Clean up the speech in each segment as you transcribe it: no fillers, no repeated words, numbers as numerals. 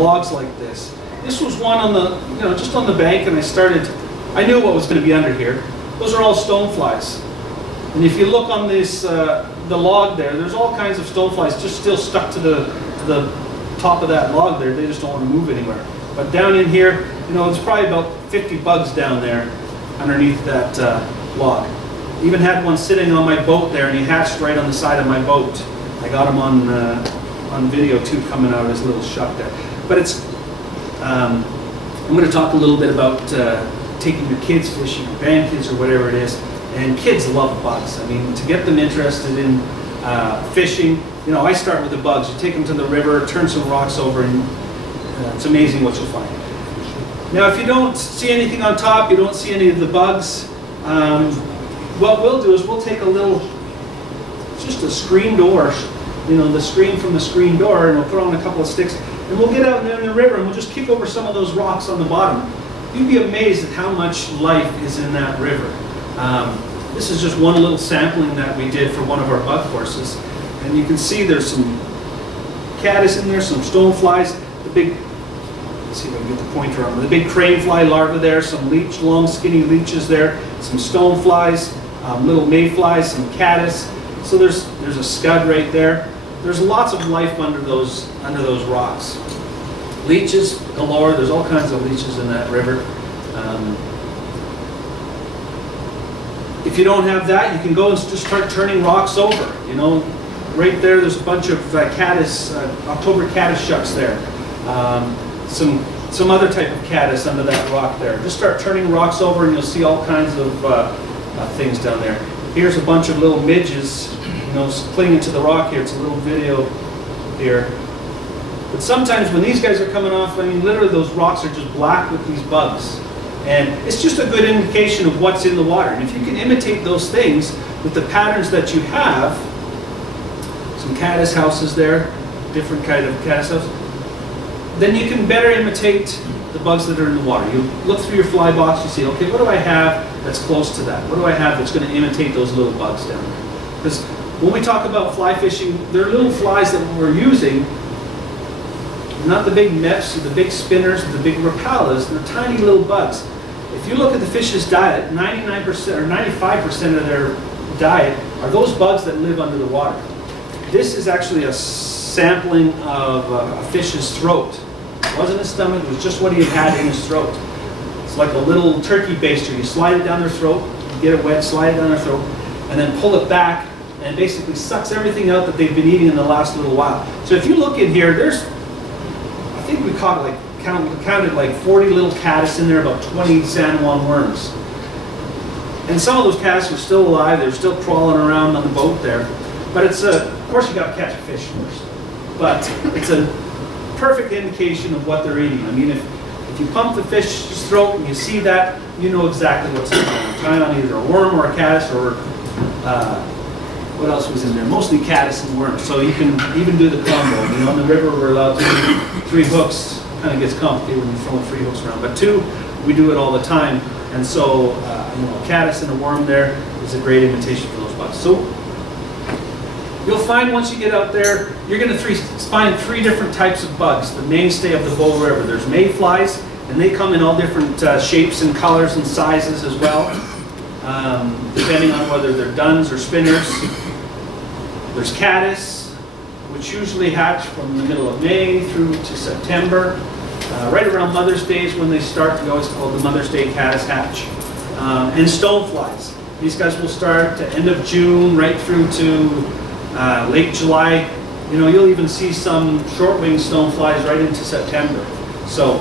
logs like this. This was one on the, just on the bank, and I knew what was going to be under here. Those are all stoneflies. And if you look on this, the log there's all kinds of stoneflies just still stuck to the top of that log there. They just don't want to move anywhere. But down in here, there's probably about 50 bugs down there underneath that log. Even had one sitting on my boat there, and he hatched right on the side of my boat. I got him on video too, coming out of his little shuck there. But it's, I'm going to talk a little bit about taking your kids fishing, your grandkids or whatever it is. And kids love bugs. I mean, to get them interested in fishing, I start with the bugs. You take them to the river, turn some rocks over, and it's amazing what you'll find. Now, if you don't see anything on top, you don't see any of the bugs, what we'll do is we'll take a little, just a screen door, the screen from the screen door, and we'll throw on a couple of sticks, and we'll get out in the river and we'll just kick over some of those rocks on the bottom. You'd be amazed at how much life is in that river. This is just one little sampling that we did for one of our bug courses, and you can see there's some caddis in there, some stoneflies, the big, let's see if I can get the pointer on, the big crane fly larvae there, some leech, long skinny leeches there, some stoneflies, little mayflies, some caddis. So there's a scud right there. There's lots of life under those rocks. Leeches galore. There's all kinds of leeches in that river. If you don't have that, you can go and just start turning rocks over. Right there's a bunch of caddis, October caddis shucks there. Some other type of caddis under that rock there. Just start turning rocks over, and you'll see all kinds of things down there. Here's a bunch of little midges, clinging to the rock here. It's a little video here. But sometimes when these guys are coming off, I mean, literally those rocks are just black with these bugs. And it's just a good indication of what's in the water. And if you can imitate those things with the patterns that you have, some caddis houses there, different kind of caddis house, then you can better imitate the bugs that are in the water. You look through your fly box, you see, okay, what do I have that's close to that? What do I have that's going to imitate those little bugs down there? Because when we talk about fly fishing, there are little flies that we're using, not the big nets, or the big spinners, or the big rapalas. They're tiny little bugs. If you look at the fish's diet, 99% or 95% of their diet are those bugs that live under the water. This is actually a sampling of a fish's throat. It wasn't his stomach, it was just what he had in his throat. It's like a little turkey baster. You slide it down their throat, you get it wet, slide it down their throat, and then pull it back, and it basically sucks everything out that they've been eating in the last little while. So if you look in here, there's, I think we caught like, counted like 40 little caddis in there, about 20 San Juan worms. And some of those caddis are still alive, they're still crawling around on the boat there. But it's of course you got to catch a fish first. But it's a perfect indication of what they're eating. I mean, if you pump the fish's throat and you see that, you know exactly what's going on. You're trying on either a worm or a caddis, or what else was in there? Mostly caddis and worms. So you can even do the combo. On the river we're allowed to do 3 hooks. Kind of gets complicated when you're throwing 3 hooks around. But 2, we do it all the time. And so, a caddis and a worm there is a great imitation for those bugs. So you'll find once you get out there, you're going to find 3 different types of bugs, the mainstay of the Bow River. There's mayflies, and they come in all different shapes and colors and sizes as well, depending on whether they're duns or spinners. There's caddis, which usually hatch from the middle of May through to September. Right around Mother's Day is when they start. We always call it the Mother's Day caddis hatch. And stoneflies. These guys will start to end of June right through to late July. You'll even see some short-winged stoneflies right into September. So,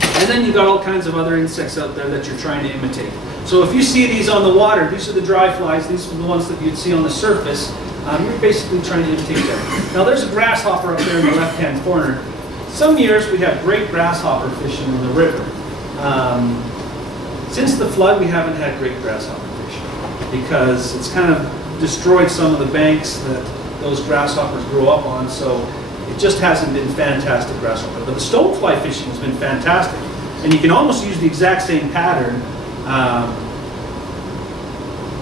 and then you've got all kinds of other insects out there that you're trying to imitate. So if you see these on the water, these are the dry flies. These are the ones that you'd see on the surface. You're basically trying to imitate them. Now there's a grasshopper up there in the left-hand corner. Some years we have great grasshopper fishing in the river. Since the flood, we haven't had great grasshopper fishing because it's kind of destroyed some of the banks that those grasshoppers grew up on, so it just hasn't been fantastic grasshopper. But the stonefly fishing has been fantastic. And you can almost use the exact same pattern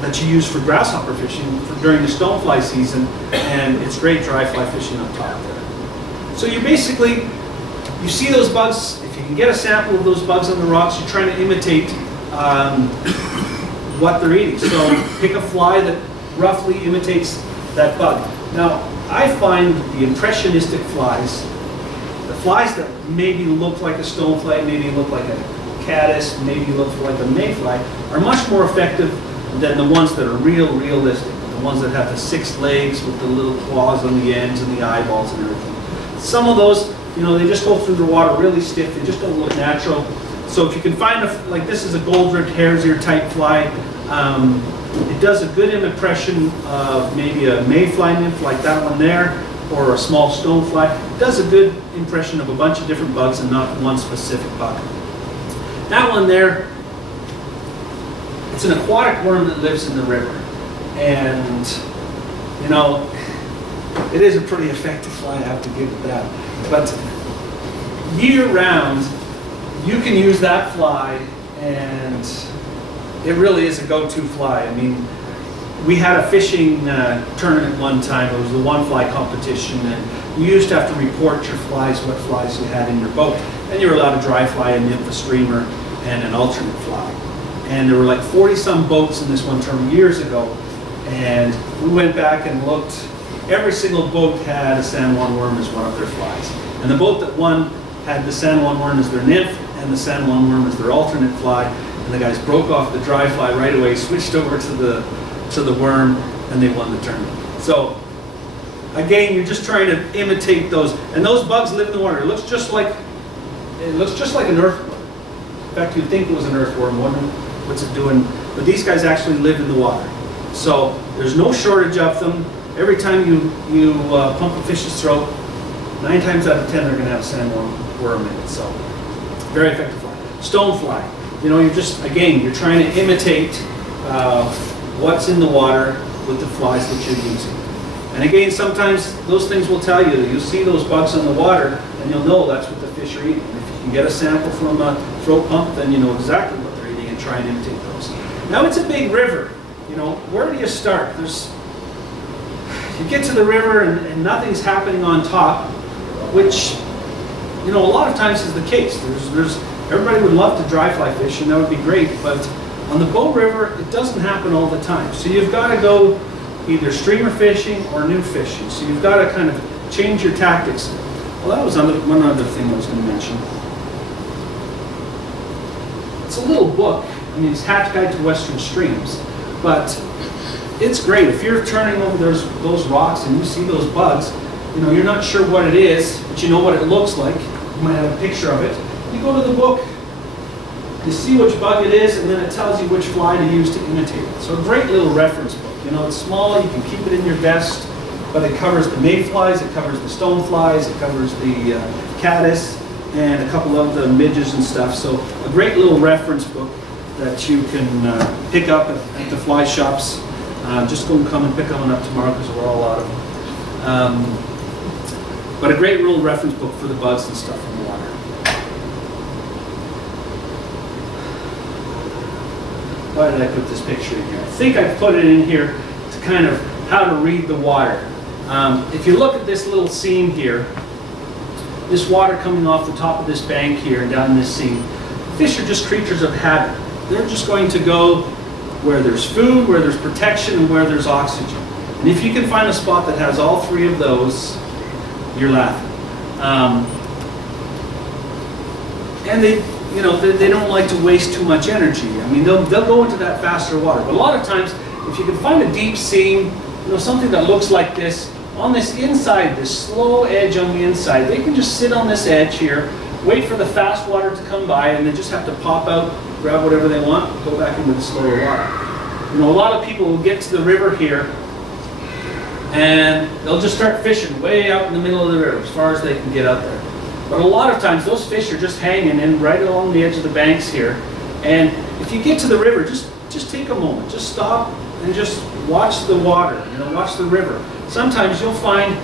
that you use for grasshopper fishing during the stonefly season, and it's great dry fly fishing on top there. So you basically, you see those bugs, if you can get a sample of those bugs on the rocks, you're trying to imitate what they're eating. So pick a fly that roughly imitates that bug. Now, I find the impressionistic flies, the flies that maybe look like a stonefly, maybe look like a caddis, maybe look like a mayfly, are much more effective than the ones that are realistic. The ones that have the 6 legs with the little claws on the ends and the eyeballs and everything. Some of those, you know, they just go through the water really stiff. They just don't look natural. So if you can find like this is a gold-ribbed hare's ear type fly. It does a good impression of maybe a mayfly nymph like that one there, or a small stonefly. It does a good impression of a bunch of different bugs and not one specific bug. That one there, it's an aquatic worm that lives in the river. And, you know, it is a pretty effective fly, I have to give it that. But year-round, you can use that fly, and it really is a go-to fly. I mean, we had a fishing tournament one time. It was the one-fly competition, and you used to have to report your flies, what flies you had in your boat. And you were allowed a dry fly, a nymph, a streamer, and an alternate fly. And there were like 40-some boats in this one tournament years ago. And we went back and looked. Every single boat had a San Juan worm as one of their flies. And the boat that won had the San Juan worm as their nymph and the San Juan worm as their alternate fly. And the guys broke off the dry fly right away, switched over to the worm, and they won the tournament. So again, you're just trying to imitate those. And those bugs live in the water. It looks just like an earthworm. In fact, you'd think it was an earthworm, wondering what's it doing. But these guys actually live in the water. So there's no shortage of them. Every time you pump a fish's throat, 9 times out of 10 they're going to have a San Juan worm in it. So very effective fly. Stonefly. You know, you're trying to imitate what's in the water with the flies that you're using. And again, sometimes those things will tell you. You'll see those bugs in the water, and you'll know that's what the fish are eating. And if you can get a sample from a throat pump, then you know exactly what they're eating and try and imitate those. Now, it's a big river. You know, where do you start? You get to the river and nothing's happening on top, which, you know, a lot of times is the case. Everybody would love to dry fly fish, and that would be great, but on the Bow River, it doesn't happen all the time. So you've got to go either streamer fishing or new fishing. So you've got to kind of change your tactics. Well, that was one other thing I was going to mention. It's a little book. I mean, it's Hatch Guide to Western Streams. But it's great. If you're turning over those rocks and you see those bugs, you know, you're not sure what it is, but you know what it looks like. You might have a picture of it. You go to the book, you see which bug it is, and then it tells you which fly to use to imitate it. So a great little reference book. You know, it's small, you can keep it in your vest, but it covers the mayflies, it covers the stoneflies, it covers the caddis, and a couple of the midges and stuff. So a great little reference book that you can pick up at the fly shops. Just go and come and pick one up tomorrow because we're all out of them. But a great little reference book for the bugs and stuff in the water. Why did I put this picture in here? I think I put it in here to kind of how to read the water. If you look at this little seam here, this water coming off the top of this bank here and down this seam, fish are just creatures of habit. They're just going to go where there's food, where there's protection, and where there's oxygen. And if you can find a spot that has all 3 of those, you're laughing. And they don't like to waste too much energy. I mean, they'll go into that faster water. But a lot of times, if you can find a deep seam, you know, something that looks like this, on this inside, this slow edge on the inside, they can just sit on this edge here, wait for the fast water to come by, and they just have to pop out, grab whatever they want, go back into the slower water. You know, a lot of people will get to the river here, and they'll just start fishing way out in the middle of the river, as far as they can get out there. But a lot of times, those fish are just hanging in right along the edge of the banks here. And if you get to the river, just take a moment, just stop and just watch the water, you know, watch the river. Sometimes you'll find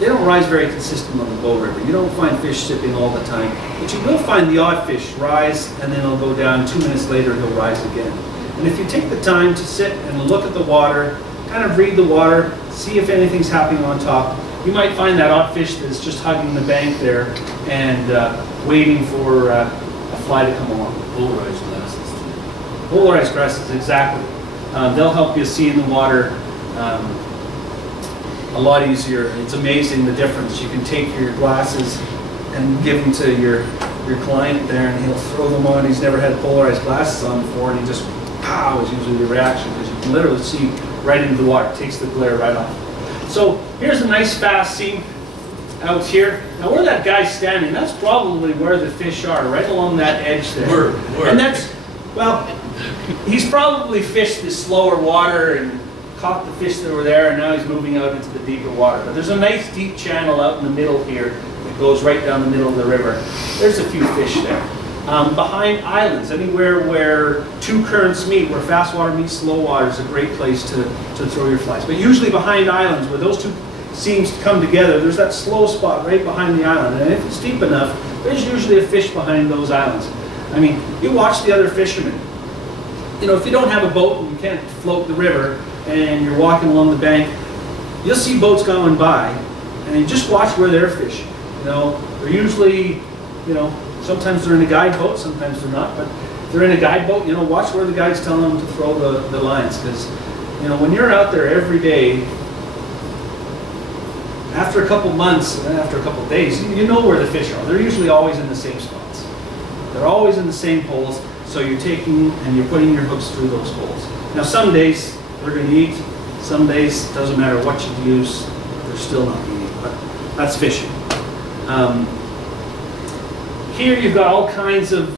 they don't rise very consistently on the Bow River. You don't find fish sipping all the time, but you will find the odd fish rise and then he'll go down. 2 minutes later, he'll rise again. And if you take the time to sit and look at the water, kind of read the water, see if anything's happening on top, you might find that odd fish that's just hugging the bank there and waiting for a fly to come along. Polarized glasses. Polarized glasses, exactly. They'll help you see in the water a lot easier. It's amazing the difference. You can take your glasses and give them to your client there, and he'll throw them on. He's never had polarized glasses on before, and he just, pow, is usually the reaction, because you can literally see right into the water. It takes the glare right off. So here's a nice fast scene out here. Now where that guy's standing, that's probably where the fish are, right along that edge there. Where? And that's, well, he's probably fished the slower water and caught the fish that were there, and now he's moving out into the deeper water. But there's a nice deep channel out in the middle here that goes right down the middle of the river. There's a few fish there. Behind islands, anywhere where two currents meet, where fast water meets slow water, is a great place to throw your flies. But usually behind islands, where those two seams come together, there's that slow spot right behind the island. And if it's deep enough, there's usually a fish behind those islands. I mean, you watch the other fishermen. You know, if you don't have a boat and you can't float the river and you're walking along the bank, you'll see boats going by, and you just watch where they're fishing. You know, they're usually, you know, sometimes they're in a guide boat, sometimes they're not, but if they're in a guide boat, you know, watch where the guide's telling them to throw the lines, because, you know, when you're out there every day, after a couple months and then after a couple days, you know where the fish are. They're usually always in the same spots. They're always in the same holes, so you're taking and you're putting your hooks through those holes. Now some days they're going to eat, some days, doesn't matter what you use, they're still not going to eat, but that's fishing. Here you've got all kinds of